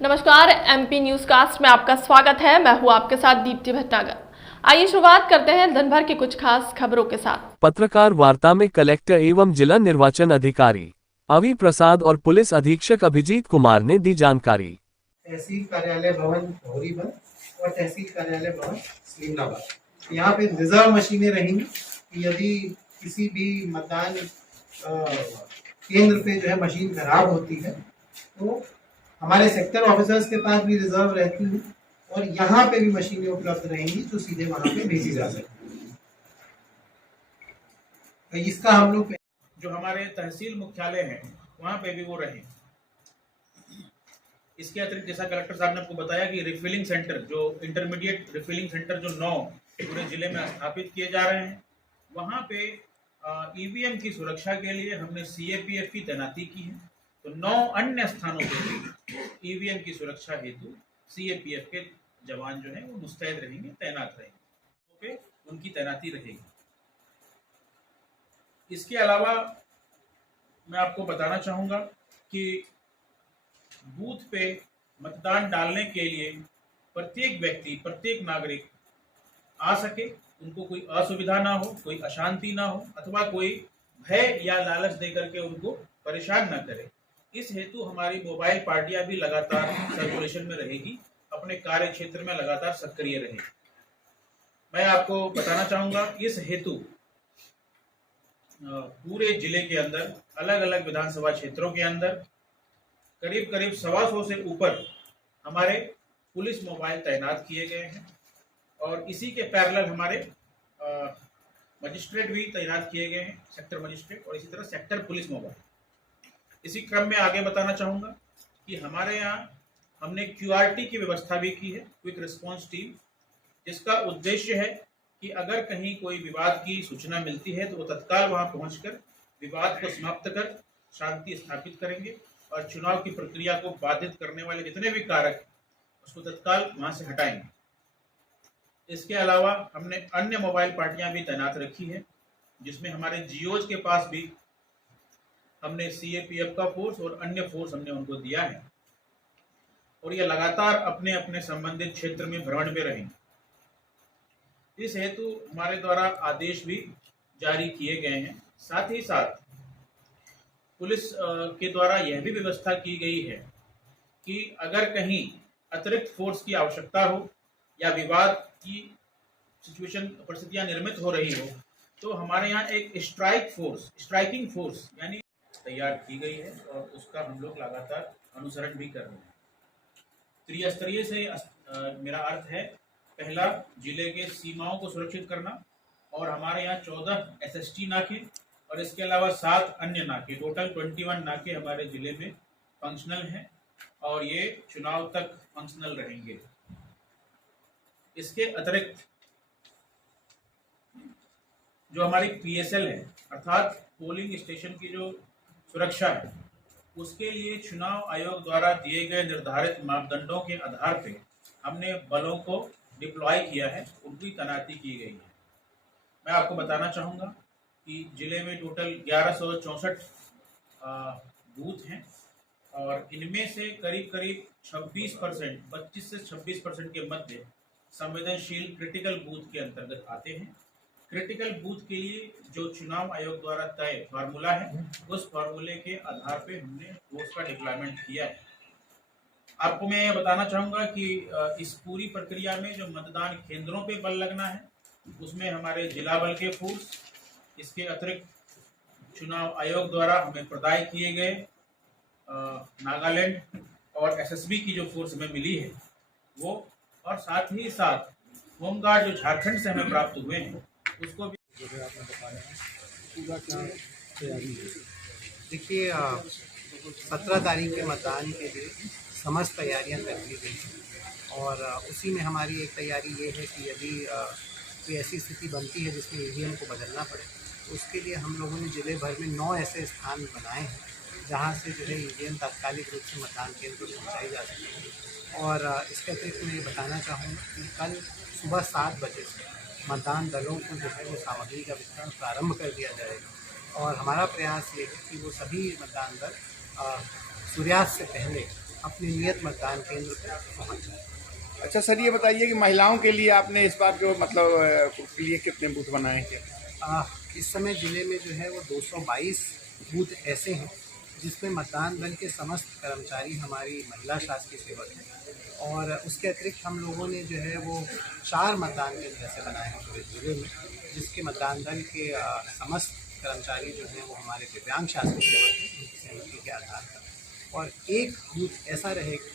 नमस्कार, MP news cast में आपका स्वागत है। मैं हूं आपके साथ दीप्ति भटनागर। आइए शुरुआत करते हैं दिन भर की कुछ खास खबरों के साथ। पत्रकार वार्ता में कलेक्टर एवं जिला निर्वाचन अधिकारी अवि प्रसाद और पुलिस अधीक्षक अभिजीत कुमार ने दी जानकारी। तहसील कार्यालय भवन भौरीबंद और तहसील कार्यालय भवन सलीमनाबाद, यहाँ पे रिजर्व मशीनें रहेंगी कि यदि किसी भी मतदान केंद्र पे जो है मशीन खराब होती है तो हमारे सेक्टर ऑफिसर्स के पास भी रिजर्व रहती है और यहाँ पे भी मशीनें उपलब्ध रहेंगी जो सीधे वहाँ पे भेजी जा सकती है। तो इसका हम लोग जो हमारे तहसील मुख्यालय हैं वहाँ पे भी वो रहे। इसके अतिरिक्त जैसा कलेक्टर साहब ने आपको बताया कि रिफिलिंग सेंटर, जो इंटरमीडिएट रिफिलिंग सेंटर जो 9 पूरे जिले में स्थापित किए जा रहे हैं, वहाँ पे ईवीएम की सुरक्षा के लिए हमने सीएपीएफ की तैनाती की है। तो 9 अन्य स्थानों पे भी ईवीएम की सुरक्षा हेतु सीएपीएफ के जवान जो हैं वो मुस्तैद रहेंगे, तैनात रहेंगे, तो उनकी तैनाती रहेगी। इसके अलावा मैं आपको बताना चाहूँगा कि बूथ पे मतदान डालने के लिए प्रत्येक व्यक्ति, प्रत्येक नागरिक आ सके, उनको कोई असुविधा ना हो, कोई अशांति ना हो अथवा कोई भय या लालच दे करके उनको परेशान न करे। इस हेतु हमारी मोबाइल पार्टियां भी लगातार सर्कुलेशन में रहेगी, अपने कार्य क्षेत्र में लगातार सक्रिय रहेगी। मैं आपको बताना चाहूँगा इस हेतु पूरे जिले के अंदर अलग अलग विधानसभा क्षेत्रों के अंदर करीब 125 से ऊपर हमारे पुलिस मोबाइल तैनात किए गए हैं और इसी के पैरेलल हमारे मजिस्ट्रेट भी तैनात किए गए हैं, सेक्टर मजिस्ट्रेट और इसी तरह सेक्टर पुलिस मोबाइल। इसी क्रम में आगे बताना चाहूँगा कि हमारे यहाँ हमने क्यूआरटी की व्यवस्था भी की है, क्विक रिस्पॉन्स टीम, जिसका उद्देश्य है कि अगर कहीं कोई विवाद की सूचना मिलती है तो वो तत्काल वहां पहुंचकर विवाद को समाप्त कर शांति स्थापित करेंगे और चुनाव की प्रक्रिया को बाधित करने वाले जितने भी कारक उसको तत्काल वहां से हटाएंगे। इसके अलावा हमने अन्य मोबाइल पार्टियां भी तैनात रखी है, जिसमें हमारे जीओज के पास भी हमने सीएपीएफ का फोर्स और अन्य फोर्स हमने उनको दिया है और ये लगातार अपने अपने संबंधित क्षेत्र में भ्रमण में रहेंगे। इस हेतु हमारे द्वारा आदेश भी जारी किए गए हैं। साथ ही साथ पुलिस के द्वारा यह भी व्यवस्था की गई है कि अगर कहीं अतिरिक्त फोर्स की आवश्यकता हो या विवाद की सिचुएशन, परिस्थितियां निर्मित हो रही हो, तो हमारे यहाँ एक स्ट्राइकिंग फोर्स यानी तैयार की गई है और उसका हम लोग लगातार अनुसरण भी कर रहे हैं। त्रिस्तरीय से मेरा अर्थ है, पहला जिले के सीमाओं को सुरक्षित करना और हमारे यहाँ 14 एसएसटी नाके और इसके अलावा 7 अन्य नाके, टोटल 21 नाके हमारे जिले में फंक्शनल हैं और ये चुनाव तक फंक्शनल रहेंगे। इसके अतिरिक्त जो हमारी पीएसएल है, अर्थात पोलिंग स्टेशन की जो सुरक्षा है, उसके लिए चुनाव आयोग द्वारा दिए गए निर्धारित मापदंडों के आधार पर हमने बलों को डिप्लॉय किया है, उनकी तैनाती की गई है। मैं आपको बताना चाहूँगा कि जिले में टोटल 1164 बूथ हैं और इनमें से करीब 26% 25 से 26% के मध्य संवेदनशील क्रिटिकल बूथ के अंतर्गत आते हैं। क्रिटिकल बूथ के लिए जो चुनाव आयोग द्वारा तय फार्मूला है, उस फार्मूले के आधार पे हमने फोर्स का डिप्लॉयमेंट किया है। आपको मैं ये बताना चाहूँगा कि इस पूरी प्रक्रिया में जो मतदान केंद्रों पे बल लगना है, उसमें हमारे जिला बल के फोर्स, इसके अतिरिक्त चुनाव आयोग द्वारा हमें प्रदाय किए गए नागालैंड और एसएसबी की जो फोर्स हमें मिली है वो, और साथ ही साथ होमगार्ड जो झारखंड से हमें प्राप्त हुए हैं उसको भी आपने बताया पूरा क्या तैयारी है। देखिए, 17 तारीख के मतदान के लिए समस्त तैयारियां कर ली गई हैं और उसी में हमारी एक तैयारी ये है कि यदि कोई ऐसी स्थिति बनती है जिसमें ईवीएम को बदलना पड़े, तो उसके लिए हम लोगों ने जिले भर में 9 ऐसे स्थान बनाए हैं जहाँ से जो है ईवीएम तात्कालिक रूप से मतदान केंद्र पर पहुँचाई जा सकती है। और इसके अतिरिक्त मैं ये बताना चाहूँगा कि कल सुबह 7 बजे से मतदान दलों को जो है वो सामग्री का वितरण प्रारंभ कर दिया जाएगा और हमारा प्रयास ये है कि वो सभी मतदान दल सूर्यास्त से पहले अपने नियत मतदान केंद्र पर पहुँच जाए। अच्छा सर, ये बताइए कि महिलाओं के लिए आपने इस बार जो मतलब के लिए कितने बूथ बनाए थे? इस समय ज़िले में जो है वो 222 बूथ ऐसे हैं जिसमें मतदान दल के समस्त कर्मचारी हमारी महिला शासकीय सेवक हैं, और उसके अतिरिक्त हम लोगों ने जो है वो 4 मतदान केंद्र ऐसे बनाए हैं पूरे ज़िले में, जिसके मतदान दल के समस्त कर्मचारी जो हैं वो हमारे दिव्यांग शासकीय सेवक हैं, उनकी सहमति के आधार पर, और एक बूथ ऐसा रहेगा